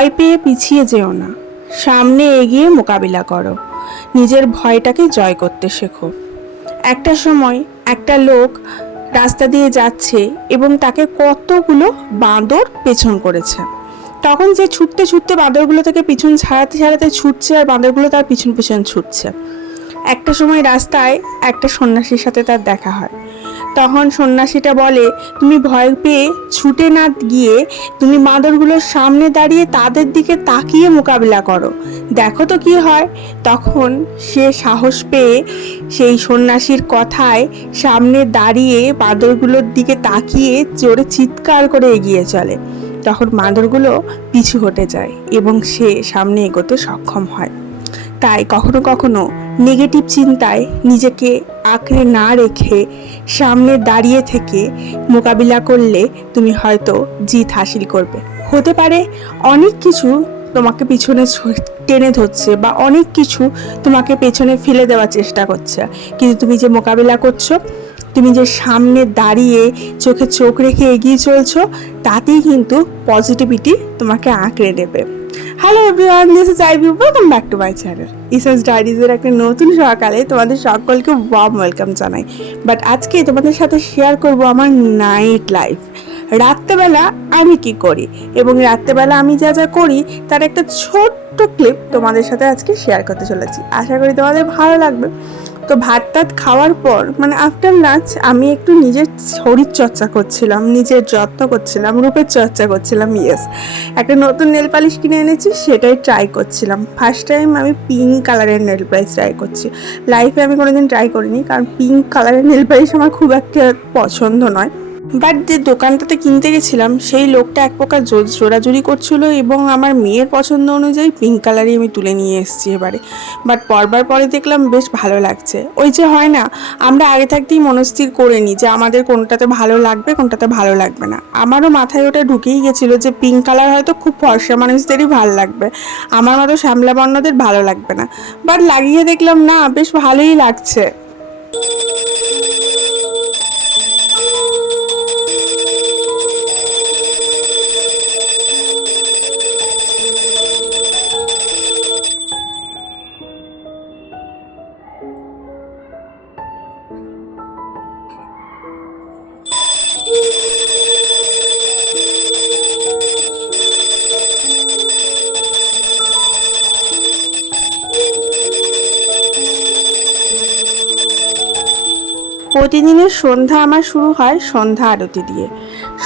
ভয় পেয়ে পিছিয়ে যেও না। সামনে এগিয়ে মোকাবিলা করো। নিজের ভয়টাকে জয় করতে শেখো। একটা সময় একটা লোক রাস্তা দিয়ে যাচ্ছে এবং তাকে কতগুলো বাঁদর পেছন করেছে। তখন যে ছুটতে ছুটতে বাঁদরগুলো থেকে পিছন ছাড়াতে ছাড়াতে ছুটছে আর বাঁদরগুলো তার পিছন পিছন ছুটছে। একটা সময় রাস্তায় একটা সন্ন্যাসীর সাথে তার দেখা হয়। তখন সন্ন্যাসীটা বলে, তুমি ভয় পেয়ে ছুটে না গিয়ে তুমি বাঁদরগুলোর সামনে দাঁড়িয়ে তাদের দিকে তাকিয়ে মোকাবিলা করো। দেখো তো কি হয়। তখন সে সাহস পেয়ে সেই সন্ন্যাসীর কথায় সামনে দাঁড়িয়ে বাঁদরগুলোর দিকে তাকিয়ে জোরে চিৎকার করে এগিয়ে চলে। তখন বাঁদরগুলো পিছু হটে যায় এবং সে সামনে এগোতে সক্ষম হয়। তাই কখনো কখনো নেগেটিভ চিন্তায় নিজেকে আঁকড়ে না রেখে সামনে দাঁড়িয়ে থেকে মোকাবিলা করলে তুমি হয়তো জিত হাসিল করবে। হতে পারে অনেক কিছু তোমাকে পিছনে টেনে ধরছে বা অনেক কিছু তোমাকে পেছনে ফেলে দেওয়ার চেষ্টা করছে। কিন্তু তুমি যে মোকাবিলা করছ, তুমি যে সামনে দাঁড়িয়ে চোখে চোখ রেখে এগিয়ে চলছো, তাতেই কিন্তু পজিটিভিটি তোমাকে আঁকড়ে নেবে। Hello everyone this is I view welcome back to my channel Isa's ডায়েরিজের একটা নতুন সকালে তোমাদের সকলকে ওয়ার্ম ওয়েলকাম জানাই। বাট আজকে তোমাদের সাথে শেয়ার করব আমার নাইট লাইফ রাত্রেবেলা আমি কি করি? এবং রাত্রেবেলা আমি যা যা করি, তার একটা ছোট্ট ক্লিপ তোমাদের সাথে আজকে শেয়ার করতে চলেছি। আশা করি তোমাদের ভালো লাগবে। তো ভাত টাত খাওয়ার পর মানে আফটার লাঞ্চ আমি একটু নিজের শরীর চর্চা করছিলাম, নিজের যত্ন করছিলাম, রূপের চর্চা করছিলাম ইয়েস একটা নতুন নেল পালিশ কিনে এনেছি, সেটাই ট্রাই করছিলাম। ফার্স্ট টাইম আমি পিঙ্ক কালারের নেল পালিশ ট্রাই করছি। লাইফে আমি কোনোদিন ট্রাই করিনি, কারণ পিঙ্ক কালারের নেল পালিশ আমার খুব একটা পছন্দ নয়। বাট যে দোকানটাতে কিনতে গেছিলাম, সেই লোকটা এক প্রকার জোরাজুরি করছিল এবং আমার মেয়ের পছন্দ অনুযায়ী পিঙ্ক কালারই আমি তুলে নিয়ে এসেছি এবারে। বাট পরবার পরে দেখলাম বেশ ভালো লাগছে। ওই যে হয় না, আমরা আগে থাকতেই মনস্থির করে নিই যে আমাদের কোনটাতে ভালো লাগবে, কোনটাতে ভালো লাগবে না। আমারও মাথায় ওটা ঢুকেই গেছিল যে পিঙ্ক কালার হয়তো খুব ফর্সা মানুষদেরই ভালো লাগবে। আমার মতো শ্যামলা বর্ণদের ভালো লাগবে না। বাট লাগিয়ে দেখলাম, না, বেশ ভালোই লাগছে। প্রতিদিনের সন্ধ্যা আমার শুরু হয় সন্ধ্যা আরতি দিয়ে।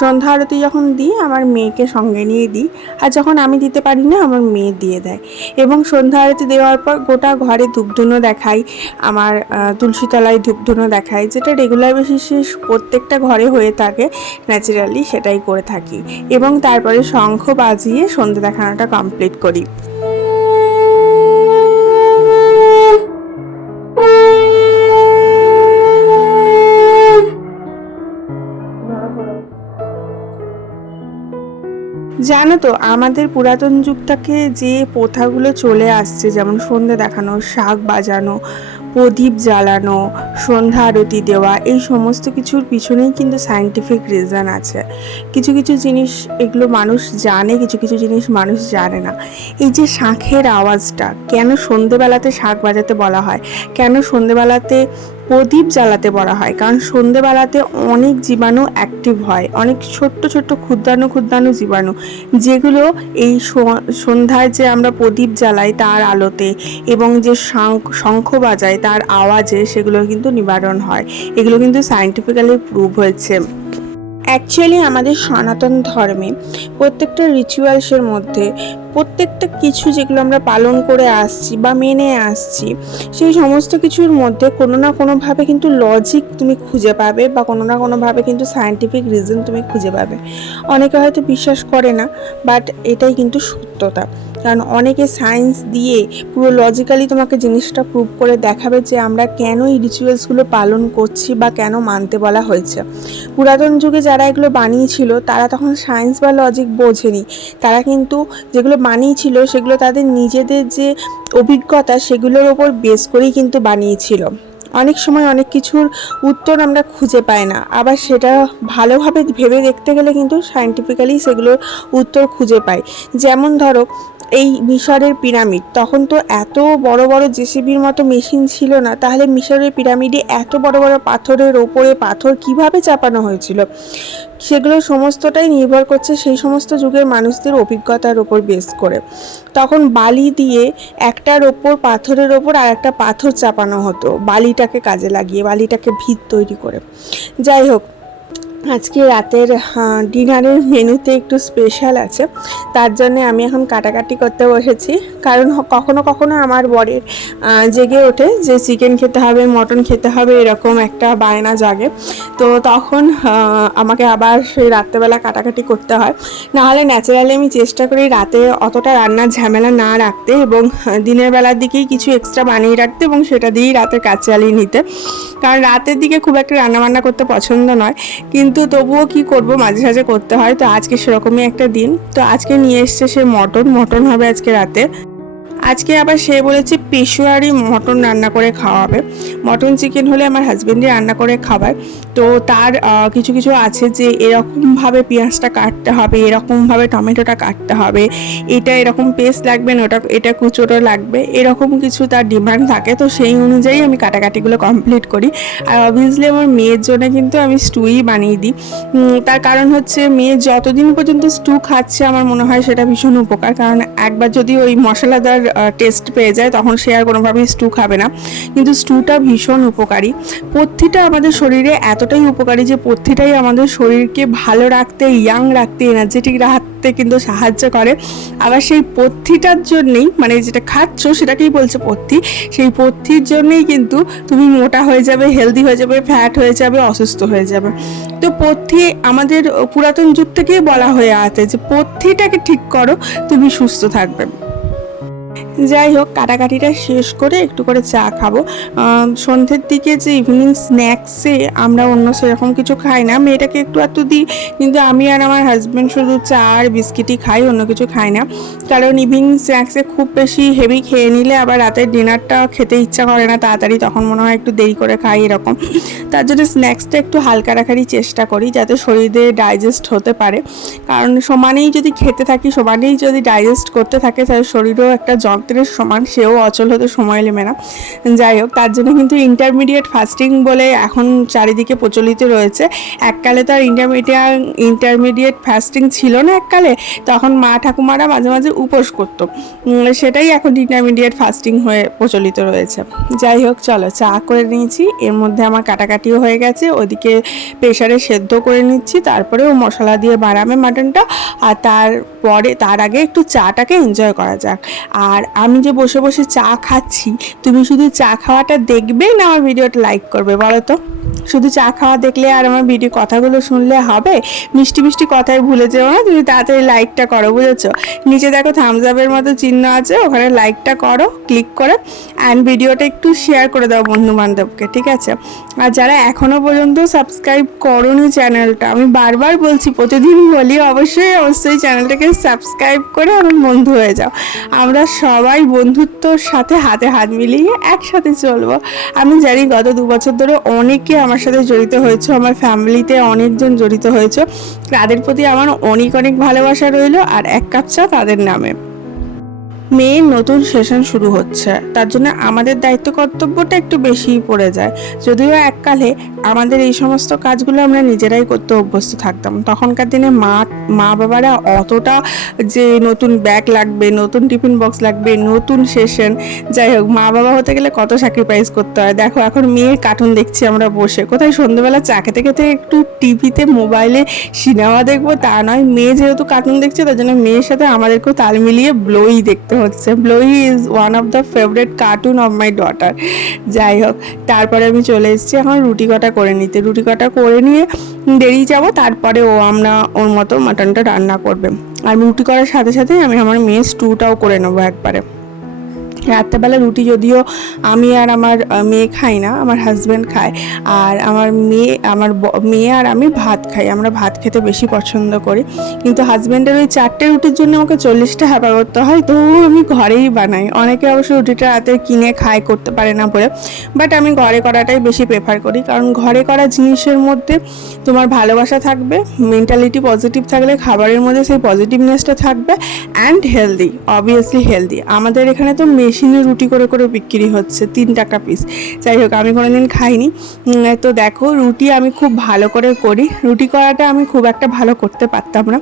সন্ধ্যা আরতি যখন দিই, আমার মেয়েকে সঙ্গে নিয়ে দিই। আর যখন আমি দিতে পারি না, আমার মেয়ে দিয়ে দেয়। এবং সন্ধ্যা আরতি দেওয়ার পর গোটা ঘরে ধূপধুনো দেখাই, আমার তুলসীতলায় ধূপধুনো দেখাই, যেটা রেগুলার বেসিসে প্রত্যেকটা ঘরে হয়ে থাকে ন্যাচারালি সেটাই করে থাকি। এবং তারপরে শঙ্খ বাজিয়ে সন্ধ্যা দেখানোটা কমপ্লিট করি। জানো তো, আমাদের পুরাতন যুগ থেকে যে প্রথাগুলো চলে আসছে, যেমন সন্ধে দেখানো, শাক বাজানো, প্রদীপ জ্বালানো, সন্ধ্যা আরতি দেওয়া, এই সমস্ত কিছুর পিছনেই কিন্তু সায়েন্টিফিক রিজন আছে। কিছু কিছু জিনিস এগুলো মানুষ জানে, কিছু কিছু জিনিস মানুষ জানে না। এই যে শাঁখের আওয়াজটা, কেন সন্ধেবেলাতে শাঁখ বাজাতে বলা হয়? কেন সন্ধেবেলাতে প্রদীপ জ্বালাতে বলা হয়, কারণ সন্ধেবেলাতে অনেক জীবাণু অ্যাক্টিভ হয়, অনেক ছোট্ট ছোট্ট ক্ষুদ্রাণু ক্ষুদ্রাণু জীবাণু, যেগুলো এই সন্ধ্যায় যে আমরা প্রদীপ জ্বালাই তার আলোতে এবং যে শঙ্খ বাজায় তার আওয়াজে সেগুলো কিন্তু নিবারণ হয়, এগুলো কিন্তু সায়েন্টিফিক্যালি প্রুভ হয়েছে। অ্যাকচুয়ালি আমাদের সনাতন ধর্মে প্রত্যেকটা রিচুয়ালসের মধ্যে প্রত্যেকটা কিছু যেগুলো আমরা পালন করে আসছি বা মেনে আসছি, সেই সমস্ত কিছুর মধ্যে কোনো না কোনোভাবে কিন্তু লজিক তুমি খুঁজে পাবে বা কোনো না কোনোভাবে কিন্তু সায়েন্টিফিক রিজন তুমি খুঁজে পাবে। অনেকে হয়তো বিশ্বাস করে না বাট এটাই কিন্তু সত্যতা। কারণ অনেকে সায়েন্স দিয়ে পুরো লজিক্যালি তোমাকে জিনিসটা প্রুভ করে দেখাবে যে আমরা কেন এই রিচুয়ালসগুলো পালন করছি বা কেন মানতে বলা হয়েছে। পুরাতন যুগে যারা এগুলো বানিয়েছিল, তারা তখন সায়েন্স বা লজিক বোঝেনি। তারা কিন্তু যেগুলো বানিয়েছিল সেগুলো তাদের নিজেদের যে অভিজ্ঞতা সেগুলোর ওপর বেস করেই কিন্তু বানিয়েছিল। অনেক সময় অনেক কিছুর উত্তর আমরা খুঁজে পাই না। আবার সেটা ভালোভাবে ভেবে দেখতে গেলে কিন্তু সায়েন্টিফিক্যালি সেগুলোর উত্তর খুঁজে পাই। যেমন ধরো এই মিশরের পিরামিড। তখন তো এত বড় বড় জেসিবির মতো মেশিন ছিল না, তাহলে মিশরের পিরামিডে এত বড় বড় পাথরের ওপরে পাথর কীভাবে চাপানো হয়েছিল? সেগুলো সমস্তটাই নির্ভর করছে সেই সমস্ত যুগের মানুষদের অভিজ্ঞতার ওপর বেস করে। তখন বালি দিয়ে একটার ওপর পাথরের ওপর আর একটা পাথর চাপানো হতো, বালিটাকে কাজে লাগিয়ে, বালিটাকে ভিত তৈরি করে। যাই হোক আজকে রাতের ডিনারের মেনুতে একটু স্পেশাল আছে। তার জন্য আমি এখন কাটাকাটি করতে বসেছি। কারণ কখনো কখনো আমার বরের জেগে ওঠে যে চিকেন খেতে হবে, মটন খেতে হবে, এরকম একটা বায়না জাগে। তো তখন আমাকে আবার সেই রাত্রেবেলা কাটাকাটি করতে হয়। নাহলে ন্যাচারালি আমি চেষ্টা করি রাতে অতটা রান্নার ঝামেলা না রাখতে এবং দিনের বেলার দিকেই কিছু এক্সট্রা বানিয়ে রাখতে এবং সেটা দিয়েই রাতে কাজ চালিয়ে নিতে। কারণ রাতের দিকে খুব একটা রান্নাবান্না করতে পছন্দ নয়। কিন্তু তবুও কি করব, মাঝে সাঝে করতে হয়। তো আজকে সেরকমই একটা দিন। তো আজকে নিয়ে এসছে সে মটন। মটন হবে আজকে রাতে। আজকে আবার সে বলেছে পেশুয়ারি মটন রান্না করে খাওয়াবে। মটন চিকেন হলে আমার হাজব্যান্ডই রান্না করে খাওয়ায়। তো তার কিছু কিছু আছে যে এরকমভাবে পেঁয়াজটা কাটতে হবে, এরকমভাবে টমেটোটা কাটতে হবে। এটা এরকম পেস্ট লাগবে না, ওটা, এটা কুচোটো লাগবে। এরকম কিছু তার ডিমান্ড থাকে, তো সেই অনুযায়ী আমি কাটাকাটিগুলো কমপ্লিট করি। আর অবভিয়াসলি আমার মেয়ের জন্য কিন্তু আমি স্টুই বানিয়ে দিই। তার কারণ হচ্ছে মেয়ে যতদিন পর্যন্ত স্টু খাচ্ছে, আমার মনে হয় সেটা ভীষণ উপকার। কারণ একবার যদি ওই মশলাদার টেস্ট পেয়ে যায়, তখন সে আর কোনোভাবেই স্টু খাবে না। কিন্তু স্টুটা ভীষণ উপকারী। পথ্যিটা আমাদের শরীরে এতটাই উপকারী যে পথ্যিটাই আমাদের শরীরকে ভালো রাখতে ইয়াং রাখতে এনার্জেটিক রাখতে কিন্তু সাহায্য করে। আবার সেই পথ্যিটার জন্যেই মানে যেটা খাচ্ছ সেটাকেই বলছে পথ্যি সেই পথ্যির জন্যেই কিন্তু তুমি মোটা হয়ে যাবে হেলদি হয়ে যাবে ফ্যাট হয়ে যাবে, অসুস্থ হয়ে যাবে। তো পথ্যি আমাদের পুরাতন যুগ থেকেই বলা হয়ে আছে যে পথ্যিটাকে ঠিক করো, তুমি সুস্থ থাকবে। যাই হোক, কাটাকাটিটা শেষ করে একটু করে চা খাব। সন্ধ্যের দিকে যে ইভিনিং স্ন্যাক্সে আমরা অন্য সেরকম কিছু খাই না, মেয়েটাকে একটু একটু দিই, কিন্তু আমি আর আমার হাজব্যান্ড শুধু চা আর বিস্কিটই খাই, অন্য কিছু খাই না। কারণ ইভিনিং স্ন্যাক্সে খুব বেশি হেভি খেয়ে নিলে আবার রাতের ডিনারটা খেতে ইচ্ছা করে না, তাড়াতাড়ি তখন মনে হয় একটু দেরি করে খাই এরকম। তার জন্য স্ন্যাক্সটা একটু হালকা রাখারই চেষ্টা করি, যাতে শরীরে ডাইজেস্ট হতে পারে। কারণ সমানেই যদি খেতে থাকি, সমানেই যদি ডাইজেস্ট করতে থাকে, তাহলে শরীরেও একটা যন্ত্রের সমান, সেও অচল হতে সময় নেবে না। যাই হোক, তার জন্য কিন্তু ইন্টারমিডিয়েট ফাস্টিং বলে এখন চারিদিকে প্রচলিত রয়েছে। এককালে তো আর ইন্টারমিডিয়েট ইন্টারমিডিয়েট ফাস্টিং ছিল না এককালে। তখন মা ঠাকুমারা মাঝে মাঝে উপোস করতো। সেটাই এখন ইন্টারমিডিয়েট ফাস্টিং হয়ে প্রচলিত রয়েছে। যাই হোক, চলো চা করে নিয়েছি। এর মধ্যে আমার কাটাকাটিও হয়ে গেছে। ওদিকে প্রেশারে সেদ্ধ করে নিচ্ছি। তারপরে ও মশলা দিয়ে বানাবে মাটনটা আর তারপরে তার আগে একটু চাটাকে এনজয় করা যাক। আর আমি যে বসে বসে চা খাচ্ছি, তুমি শুধু চা খাওয়াটা দেখবে না আমার ভিডিওটা লাইক করবে, বলো তো? শুধু চা খাওয়া দেখলে আর আমার ভিডিও কথাগুলো শুনলে হবে? মিষ্টি মিষ্টি কথায় ভুলে যেও না, তুমি তাড়াতাড়ি লাইকটা করো, বুঝেছ? নিচে দেখো থামস আপের মতো চিহ্ন আছে, ওখানে লাইকটা করো ক্লিক করে অ্যান্ড ভিডিওটা একটু শেয়ার করে দাও বন্ধু বান্ধবকে ঠিক আছে? আর যারা এখনও পর্যন্ত সাবস্ক্রাইব করোনি চ্যানেলটা আমি বারবার বলছি, প্রতিদিন বলি, অবশ্যই অবশ্যই চ্যানেলটাকে সাবস্ক্রাইব করে আমার বন্ধু হয়ে যাও। আমরা সবাই বন্ধুত্বর সাথে হাতে হাত মিলিয়ে একসাথে চলবো। আমি জানি গত দু বছর ধরে অনেকে আমার সাথে জড়িত হয়েছে, আমার ফ্যামিলিতে অনেকজন জড়িত হয়েছে। তাদের প্রতি আমার অনেক অনেক ভালোবাসা রইল আর এক কাপ চা তাদের নামে। মেয়ের নতুন সেশন শুরু হচ্ছে। তার জন্য আমাদের দায়িত্ব কর্তব্যটা একটু বেশিই পড়ে যায়। যদিও এককালে আমাদের এই সমস্ত কাজগুলো আমরা নিজেরাই করতে অভ্যস্ত থাকতাম। তখনকার দিনে মা মা বাবারা অতটা যে নতুন ব্যাগ লাগবে, নতুন টিফিন বক্স লাগবে, নতুন সেশন, যাই হোক, মা বাবা হতে গেলে কত স্যাক্রিফাইস করতে হয়। দেখো, এখন মেয়ের কার্টুন দেখছি আমরা বসে। কোথায় সন্ধ্যেবেলা চা খেতে খেতে একটু টিভিতে মোবাইলে সিনেমা দেখব তা নয়। মেয়ে যেহেতু কার্টুন দেখছে, তার জন্য মেয়ের সাথে আমাদেরকেও তাল মিলিয়ে ব্লোই দেখতে হচ্ছে। Bluey is one of the favourite cartoon of my daughter যাই হোক, তারপরে আমি চলে এসেছি এখন রুটি কটা করে নিতে। রুটি কটা করে নিয়ে দেরি যাব, তারপরে ও আমরা ওর মতো মাটনটা রান্না করবে। আর রুটি করার সাথে সাথে আমি আমার মেয়ে স্টুটাও করে নেব একবারে। রাত্রেবেলা রুটি যদিও আমি আর আমার মেয়ে খাই না, আমার হাজব্যান্ড খায়। আর আমার মেয়ে আমার মেয়ে আর আমি ভাত খাই, আমরা ভাত খেতে বেশি পছন্দ করি। কিন্তু হাজব্যান্ডের ওই চারটে রুটির জন্য আমাকে চল্লিশটা হ্যাপা করতে হয়, তো আমি ঘরেই বানাই। অনেকে অবশ্য রুটিটা রাতে কিনে খায়, করতে পারে না বলে। বাট আমি ঘরে করাটাই বেশি প্রেফার করি, কারণ ঘরে করা জিনিসের মধ্যে তোমার ভালোবাসা থাকবে মেন্টালিটি পজিটিভ থাকলে খাবারের মধ্যে সেই পজিটিভনেসটা থাকবে অ্যান্ড হেলদি অবভিয়াসলি হেলদি আমাদের এখানে তো মেশিনে রুটি করে করে বিক্রি হচ্ছে, তিন টাকা পিস যাই হোক, আমি কোনো দিন খাইনি তো দেখো, রুটি আমি খুব ভালো করে করি। রুটি করাটা আমি খুব একটা ভালো করতে পারতাম না।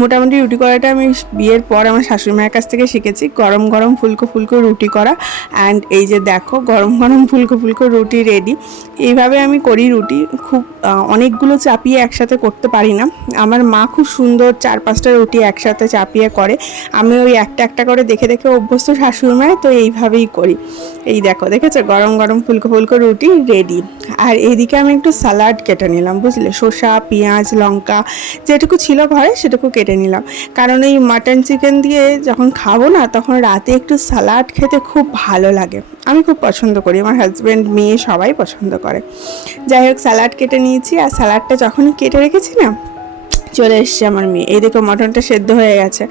মোটামুটি রুটি করাটা আমি বিয়ের পর আমার শাশুড়ি মায়ের কাছ থেকে শিখেছি, গরম গরম ফুলকো ফুলকো রুটি করা। অ্যান্ড এই যে দেখো, গরম গরম ফুলকো ফুলকো রুটি রেডি এইভাবে আমি করি রুটি। খুব অনেকগুলো চাপিয়ে একসাথে করতে পারি না। আমার মা খুব সুন্দর চার পাঁচটা রুটি একসাথে চাপিয়ে করে। আমি ওই একটা একটা করে দেখে দেখে অভ্যস্ত শাশুড়ি মায়ের, তো এইভাবেই করি। এই দেখো, দেখেছ? গরম গরম ফুলকো ফুলকো রুটি রেডি আর এইদিকে আমি একটু সালাড কেটে নিলাম, বুঝলে? শসা, পেঁয়াজ, লঙ্কা, যেটুকু ছিল ঘরে সেটুকু কেটে নিলাম। কারণ এই মাটন চিকেন দিয়ে যখন খাব না, তখন রাতে একটু সালাড খেতে খুব ভালো লাগে। আমি খুব পছন্দ করি, আমার হাজব্যান্ড মেয়ে সবাই পছন্দ করে। যাই হোক স্যালাড কেটে নিয়েছি। আর স্যালাডটা যখনই কেটে রেখেছি না চলে এসছে আমার মেয়ে। এই দেখো মটনটা সেদ্ধ হয়ে গেছে।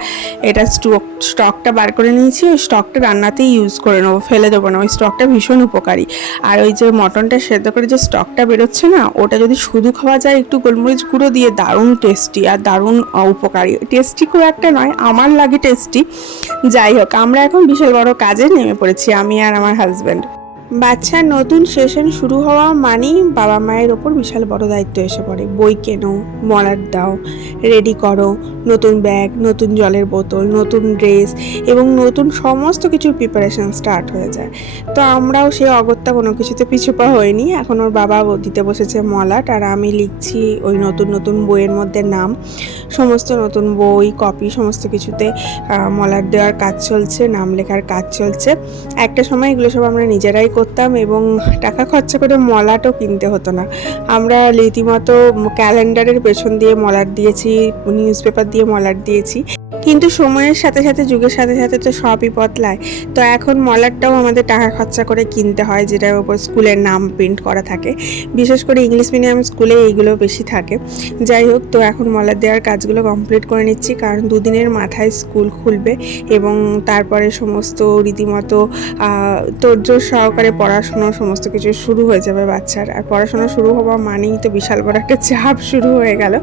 এটা স্টক, স্টকটা বার করে নিয়েছি, ওই স্টকটা রান্নাতেই ইউজ করে নেব, ফেলে দেবো না, ওই স্টকটা ভীষণ উপকারী। আর ওই যে মটনটা সেদ্ধ করে যে স্টকটা বেরোচ্ছে না, ওটা যদি শুধু খাওয়া যায়, একটু গোলমরিচ গুঁড়ো দিয়ে দারুণ টেস্টি আর দারুণ উপকারী। টেস্টি খুব একটা নয়, আমার লাগে টেস্টি যাই হোক, আমরা এখন বিশাল বড় কাজে নেমে পড়েছি, আমি আর আমার হাজব্যান্ড বাচ্চার নতুন সেশন শুরু হওয়া মানেই বাবা মায়ের ওপর বিশাল বড় দায়িত্ব এসে পড়ে। বই কেনো মলার দাও, রেডি করো, নতুন ব্যাগ, নতুন জলের বোতল, নতুন ড্রেস এবং নতুন সমস্ত কিছুর প্রিপারেশন স্টার্ট হয়ে যায়। তো আমরাও সে অগত্যা কোনো কিছুতে পিছুপা হয়নি এখন ওর বাবা দিতে বসেছে মলাট আর আমি লিখছি ওই নতুন নতুন বইয়ের মধ্যে নাম, সমস্ত নতুন বই কপি সমস্ত কিছুতে মলাট দেওয়ার কাজ চলছে, নাম লেখার কাজ চলছে। একটা সময় এগুলো সব আমরা নিজেরাই করতাম এবং টাকা খরচা করে মলাটও কিনতে হতো না। আমরা রীতিমতো ক্যালেন্ডারের পেছন দিয়ে মলাট দিয়েছি নিউজ পেপার দিয়ে মলাট দিয়েছি। কিন্তু সময়ের সাথে সাথে, যুগের সাথে সাথে তো সবই বদলায় তো এখন মলারটাও আমাদের টাকা খরচা করে কিনতে হয়, যেটার উপর স্কুলের নাম প্রিন্ট করা থাকে। বিশেষ করে ইংলিশ মিডিয়াম স্কুলে এইগুলো বেশি থাকে। যাই হোক, তো এখন মলার দেওয়ার কাজগুলো কমপ্লিট করে নিচ্ছি, কারণ দুদিনের মাথায় স্কুল খুলবে এবং তারপরে সমস্ত রীতিমতো তোড়জোড় সহকারে পড়াশুনো সমস্ত কিছু শুরু হয়ে যাবে বাচ্চার। আর পড়াশোনা শুরু হওয়া মানেই তো বিশাল বড় একটা চাপ শুরু হয়ে গেল।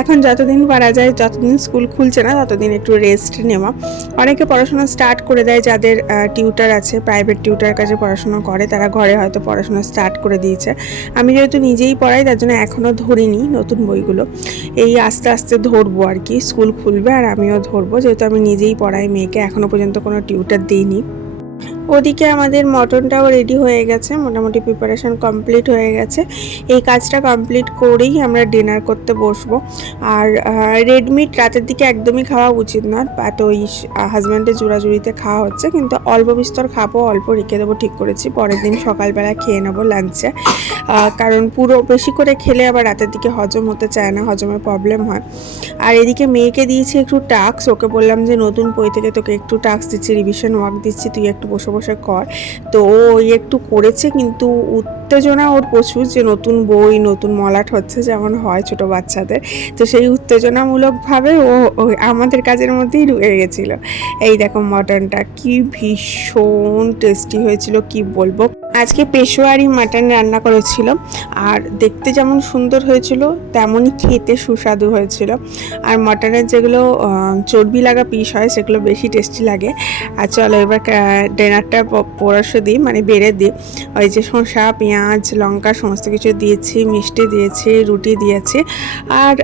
এখন যতদিন পারা যায়, যতদিন স্কুল খুলছে না, ততদিন একটু রেস্ট নেওয়া। অনেকে পড়াশোনা স্টার্ট করে দেয় যাদের টিউটার আছে প্রাইভেট টিউটার কাছে পড়াশোনা করে, তারা ঘরে হয়তো পড়াশোনা স্টার্ট করে দিয়েছে। আমি যেহেতু নিজেই পড়াই, তার জন্য এখনও ধরিনি নতুন বইগুলো। এই আস্তে আস্তে ধরবো আর কি স্কুল খুলবে আর আমিও ধরবো। যেহেতু আমি নিজেই পড়াই মেয়েকে এখনও পর্যন্ত কোনো টিউটার দিইনি। ওদিকে আমাদের মটনটাও রেডি হয়ে গেছে, মোটামুটি প্রিপারেশন কমপ্লিট হয়ে গেছে। এই কাজটা কমপ্লিট করেই আমরা ডিনার করতে বসবো। আর রেড মিট রাতের দিকে একদমই খাওয়া উচিত নয় বাট ওই হাজব্যান্ডের জোড়াজুড়িতে খাওয়া হচ্ছে, কিন্তু অল্প বিস্তর খাব, অল্প রেখে দেবো ঠিক করেছি, পরের দিন সকালবেলা খেয়ে নেব লাঞ্চে কারণ পুরো বেশি করে খেলে আবার রাতের দিকে হজম হতে চায় না হজমের প্রবলেম হয়। আর এদিকে মেয়েকে দিয়েছি একটু টাস্ক ওকে বললাম যে, নতুন বই থেকে তোকে একটু টাস্ক দিচ্ছি রিভিশন ওয়ার্ক দিচ্ছি, তুই একটু বসে বসে কর। তো ও একটু করেছে কিন্তু উত্তেজনা ওর প্রচুর যে নতুন বই, নতুন মলাট হচ্ছে যেমন হয় ছোট বাচ্চাদের। তো সেই উত্তেজনামূলকভাবে ও আমাদের কাজের মধ্যেই ঢুকে গেছিল। এই দেখো মটনটা, কি ভীষণ টেস্টি হয়েছিল, কি বলব? আজকে পেশোয়ারি মাটন রান্না করেছিল। আর দেখতে যেমন সুন্দর হয়েছিল, তেমনই খেতে সুস্বাদু হয়েছিল। আর মটনের যেগুলো চর্বি লাগা পিস হয়, সেগুলো বেশি টেস্টি লাগে। আর চলো এবার ডিনারটা পরশো দিই মানে বেড়ে দিই। ওই যে শসা, পেঁয়াজ, লঙ্কা, সমস্ত কিছু দিয়েছি, মিষ্টি দিয়েছি, রুটি দিয়েছি। আর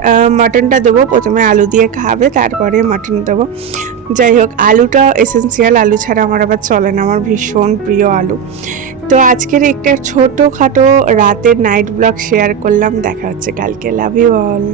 মাটনটা দেবো, প্রথমে আলু দিয়ে খাবে, তারপরে মাটন দেবো। যাই হোক, আলুটা এসেন্সিয়াল আলু ছাড়া আমার আবার চলে না, আমার ভীষণ প্রিয় আলু। তো আজকের একটা ছোটোখাটো রাতের নাইট ব্লগ শেয়ার করলাম। দেখা হচ্ছে কালকে। Love you all